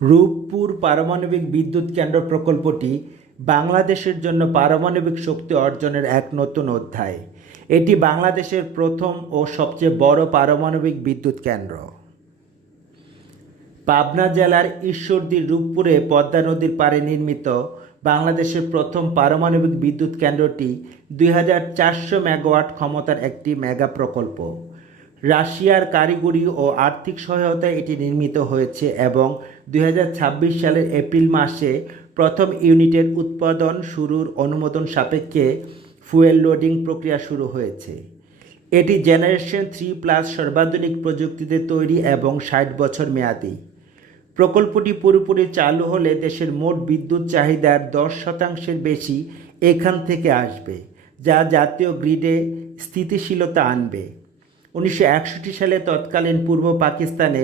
রূপপুর পারমাণবিক বিদ্যুৎ কেন্দ্র প্রকল্পটি বাংলাদেশের জন্য পারমাণবিক শক্তি অর্জনের এক নতুন অধ্যায়। এটি বাংলাদেশের প্রথম ও সবচেয়ে বড় পারমাণবিক বিদ্যুৎ কেন্দ্র। পাবনা জেলার ঈশ্বরদীর রূপপুরে পদ্মা নদীর পাড়ে নির্মিত বাংলাদেশের প্রথম পারমাণবিক বিদ্যুৎ কেন্দ্রটি 2400 মেগাওয়াট ক্ষমতার একটি মেগা প্রকল্প। রাশিয়ার কারিগরি ও আর্থিক সহায়তায় এটি নির্মিত হয়েছে এবং 2026 সালের এপ্রিল মাসে প্রথম ইউনিটের উৎপাদন শুরুর অনুমোদন সাপেক্ষে ফুয়েল লোডিং প্রক্রিয়া শুরু হয়েছে। এটি জেনারেশন 3+ সর্বাধুনিক প্রযুক্তিতে তৈরি এবং 60 বছর মেয়াদী। প্রকল্পটি পুরোপুরি চালু হলে দেশের মোট বিদ্যুৎ চাহিদার 10% বেশি এখান থেকে আসবে, যা জাতীয় গ্রিডে স্থিতিশীলতা আনবে। 1961 সালে তৎকালীন পূর্ব পাকিস্তানে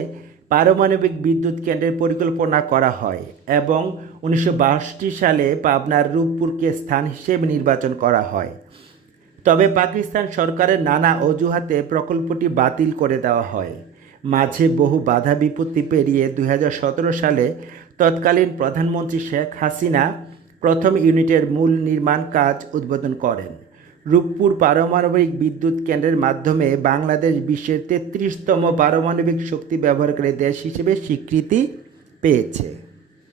পারমাণবিক বিদ্যুৎ কেন্দ্রের পরিকল্পনা করা হয় এবং 1962 সালে পাবনার রূপপুরকে স্থান হিসেবে নির্বাচন করা হয়। তবে পাকিস্তান সরকারের নানা অজুহাতে প্রকল্পটি বাতিল করে দেওয়া হয়। মাঝে বহু বাধা বিপত্তি পেরিয়ে 2017 সালে তৎকালীন প্রধানমন্ত্রী শেখ হাসিনা প্রথম ইউনিটের মূল নির্মাণ কাজ উদ্বোধন করেন। রূপপুর পারমাণবিক বিদ্যুৎ কেন্দ্রের মাধ্যমে বাংলাদেশ বিশ্বের 33তম পারমাণবিক শক্তি ব্যবহারকারী দেশ হিসেবে স্বীকৃতি পেয়েছে।